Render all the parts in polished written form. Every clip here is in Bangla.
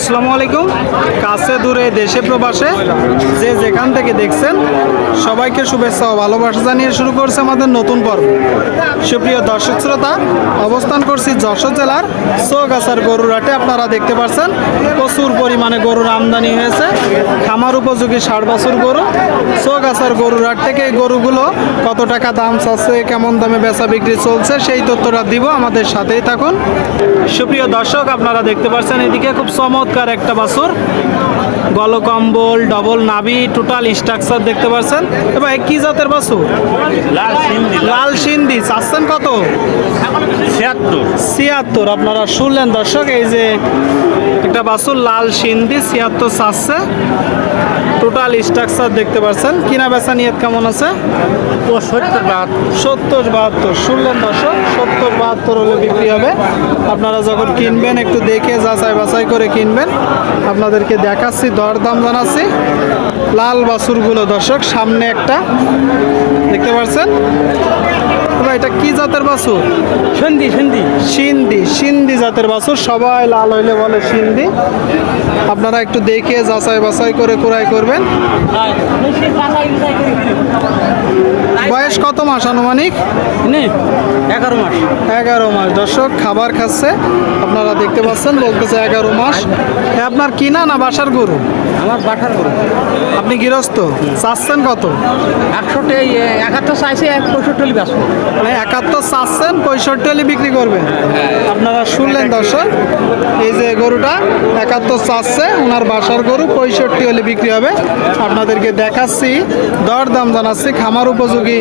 আসসালামু আলাইকুম। কাছে দূরে দেশে প্রবাসে যে যেখান থেকে দেখছেন সবাইকে শুভেচ্ছা ও ভালোবাসা জানিয়ে শুরু করছে আমাদের নতুন পর্ব। সুপ্রিয় দর্শক শ্রোতা, অবস্থান করছি যশোর জেলার চৌগাছার গরুর হাটে। আপনারা দেখতে পাচ্ছেন প্রচুর পরিমাণে গরুর আমদানি হয়েছে। খামার উপযোগী 60 বছর গরু চৌগাছার গরুর হাট থেকে। এই গরুগুলো কত টাকা দাম চাচ্ছে, কেমন দামে বেচা বিক্রি চলছে, সেই তথ্যটা দিব। আমাদের সাথেই থাকুন। সুপ্রিয় দর্শক, আপনারা দেখতে পাচ্ছেন এদিকে খুব চমৎকার একটা বাছুর, গলকম্বল, ডবল নাভি, টোটাল স্ট্রাকচার দেখতে পাচ্ছেন। এবার কি জাতের বাছুর? লাল সিন্ধি। চাচ্ছেন কত? 76। আপনারা শুনলেন দর্শক, এই যে একটা বাছুর লাল সিন্ধি 76 চাচ্ছে। টোটাল স্ট্রাকচার দেখতে পাচ্ছেন। কিনা বেচা নিয়ত কেমন আছে? 70-72। শুনলেন দর্শক, 70-72 হলে বিক্রি হবে। আপনারা যখন কিনবেন একটু দেখে যাচাই বাছাই করে কিনবেন। আপনাদেরকে দেখাচ্ছি, দরদাম জানাচ্ছি। লাল বাছুরগুলো দর্শক, সামনে একটা দেখতে পাচ্ছেন। এটা কি জাতের বাছুর? সিন্ধি জাতের বাছুর। সবাই লাল হইলে বলে সিন্ধি। আপনারা একটু দেখে যাচাই বাছাই করে ক্রয় করবেন। বয়স কত মাস আনুমানিক? 11 মাস। দর্শক খাবার খাচ্ছে, আপনারা দেখতে পাচ্ছেন, বলতেছে 11 মাস। আপনার কিনা না বাসার গরু? আমার বাসার গরু। আপনি গৃহস্থ? চাচ্ছেন কত? 71 চাইছে, 65 বেচবো। 71 চাচ্ছেন, 65 হলে বিক্রি করবেন। আপনারা শুনলেন দর্শক, এই যে গরুটা 71 চাচ্ছে, ওনার বাসার গরু, 65 হলে বিক্রি হবে। আপনাদেরকে দেখাচ্ছি, দরদাম জানাচ্ছি খামার উপযোগী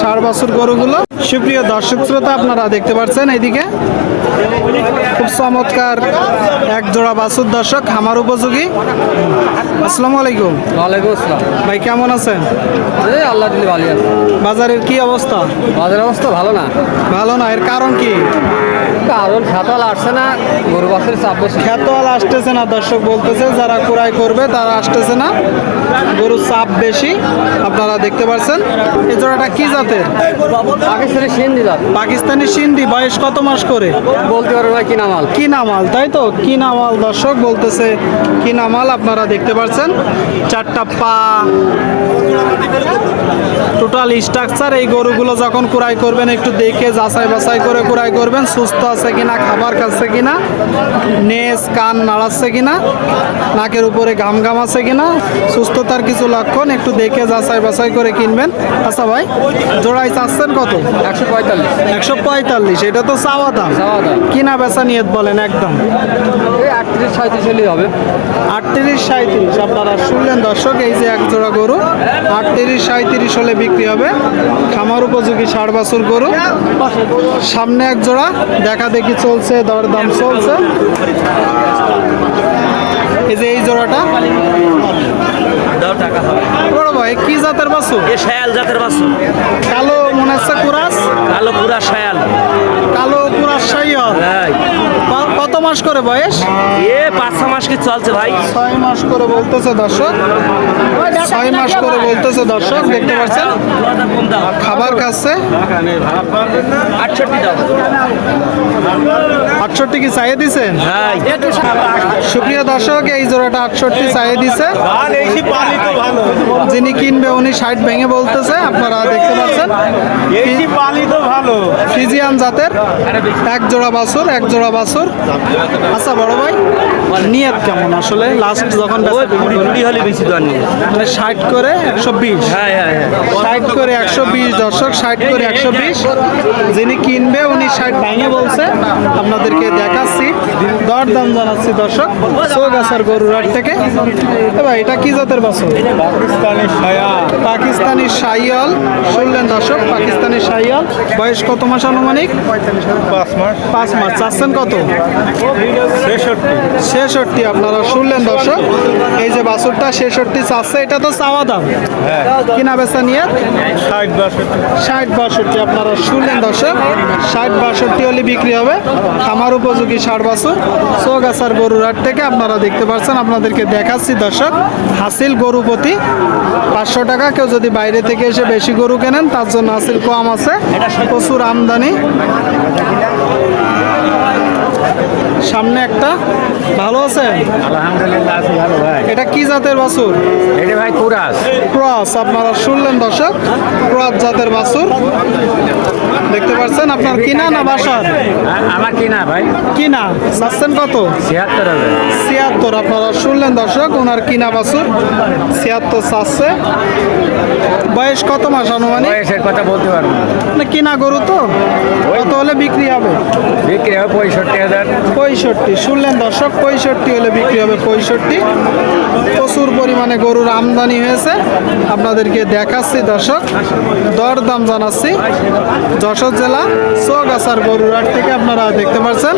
60 বছর গরুগুলো। সুপ্রিয় দর্শক শ্রোতা, আপনারা দেখতে পাচ্ছেন এইদিকে খুব চমৎকার এক জোড়া বাছুর দর্শক, খামার উপযোগী। আসসালামু আলাইকুম। ওয়ালাইকুম আসসালাম। ভাই কেমন আছেন? আল্লাহ দিলে ভালো আছে। বাজারের কি অবস্থা? বাজারের অবস্থা ভালো না। ভালো না, এর কারণ কি? কারণ খেতাল আসছে না, গরু বাছুর চাপ বেশি। খেতোয়াল আসতেছে না, দর্শক বলতেছে, যারা ক্রয় করবে তারা আসতেছে না, গরুর চাপ বেশি। আপনারা দেখতে পাচ্ছেন। এই জোড়াটা কি জাতের? পাকিস্তানি সিন্ধি জাত। পাকিস্তানি সিন্ধি। বয়স কত মাস করে? বলতে পারবো না, কিনা মাল। কিনা মাল, তাই তো? কিনা মাল দর্শক বলতেছে, কিনা মাল। আপনারা দেখতে পাচ্ছেন চারটা পা, টোটাল স্ট্রাকচার। এই গরুগুলো যখন ক্রয় করবেন একটু দেখে যাচাই বাছাই করে ক্রয় করবেন। সুস্থ আছে কিনা, খাবার খাচ্ছে কিনা, নেজ কান নাড়াচ্ছে কিনা, নাকের উপরে ঘাম ঘাম আছে কিনা, সুস্থতার কিছু লক্ষণ একটু দেখে যাচাই বাছাই করে কিনবেন। আচ্ছা ভাই, জোড়াই চাচ্ছেন কত? 145। 145। এটা তো চাওয়া দাম। কিনা বেচা নিয়ত বলেন একদম? 38-37 হলেই হবে। 38-37। আপনারা শুনলেন দর্শক, এই যে এক জোড়া গরু 38-37 হলে বিক্রি হবে। খামার উপযোগী 60 বছর গরু। সামনে এক জোড়া দেখা দেখি চলছে, দরদাম চলছে। এই যে এই জোড়াটা বড় ভাই, কি জাতের বাছুর? শায়াল জাতের বাছুর। কালো মনে হচ্ছে কুরাস। কালো পুরা শায়াল। কালো কুরাস শাইয়াল। কত মাস করে বয়স? 5-6 মাস কি চলছে ভাই। 6 মাস করে বলতেছে দর্শক। 6 মাস করে বলতেছে দর্শক, দেখতে পাচ্ছেন। খাবার খাচ্ছে। 68 কি চাইয়ে দিছেন? সুপ্রিয় দর্শক, এই জোড়াটা 68 চাইয়ে দিছে। যিনি কিনবে উনি 60 ভেঙে বলতেছে। আপনারা দেখতে পাচ্ছেন ফ্রিজিয়ান জাতের এক জোড়া বাছুর, এক জোড়া বাছুর। আচ্ছা বড় ভাই, নিয়ত কেমন আসলে? লাস্ট যখন হলে বেশি দর নেই, মানে 60 করে 120। 60 করে 120 দর্শক, 60 করে 120। যিনি কিনবে উনি 60 ভেঙে বলছে। আপনাদেরকে দেখাচ্ছি, দরদাম জানাচ্ছি দর্শক চৌগাছার গরুর হাট থেকে। এবার এটা কি জাতের বাছুর? পাকিস্তানি শাইয়াল। শুনলেন দর্শক, পাকিস্তানি শাইয়াল। বয়স কত মাস আনুমানিক? 5 মাস। চাচ্ছেন কত? 66। আপনারা শুনলেন দর্শক, এই যে বাছুরটা 66 চাচ্ছে। এটা তো চাওয়া দাম। কিনা বেচা নিয়ে 60-62। আপনারা শুনলেন দর্শক, 60-62 হলে বিক্রি হবে। খামার উপযোগী 60 বাছুর চৌগাছার গরুর হাট থেকে। আপনারা দেখতে পাচ্ছেন, আপনাদেরকে দেখাচ্ছি দর্শক। হাসিল গরু প্রতি 500 টাকা। কেউ যদি বাইরে থেকে এসে বেশি গরু কেনেন তার জন্য হাসিল কম আছে, প্রচুর আমদানি। সামনে একটা ভালো আছে। আলহামদুলিল্লাহ আছি ভালো ভাই। এটা কি জাতের বাছুর? এটা ভাই কুরাস। ক্রস, আপনারা শুনলেন দর্শক, ক্রস জাতের বাছুর দেখতে পাচ্ছেন। আপনার কিনা না বাসার? আমার কিনা ভাই। কিনা। চাচ্ছেন কত? 76 হবে। 76। আপনারা শুনলেন দর্শক, ওনার কিনা বাছুর 76 চাচ্ছে। বয়স কত মাস আনুমানিক? বয়সের কথা বলতে পারবো না। মানে কিনা গরু তো, কত হলে বিক্রি হবে? বিক্রি হবে 65,000। 65। শুনলেন দর্শক, 65 হলে বিক্রি হবে। 65। প্রচুর পরিমাণে গরুর আমদানি হয়েছে, আপনাদেরকে দেখাচ্ছি দর্শক, দরদাম জানাচ্ছি। যশোর জেলা চৌগাছার গরুর হাট থেকে আপনারা দেখতে পাচ্ছেন।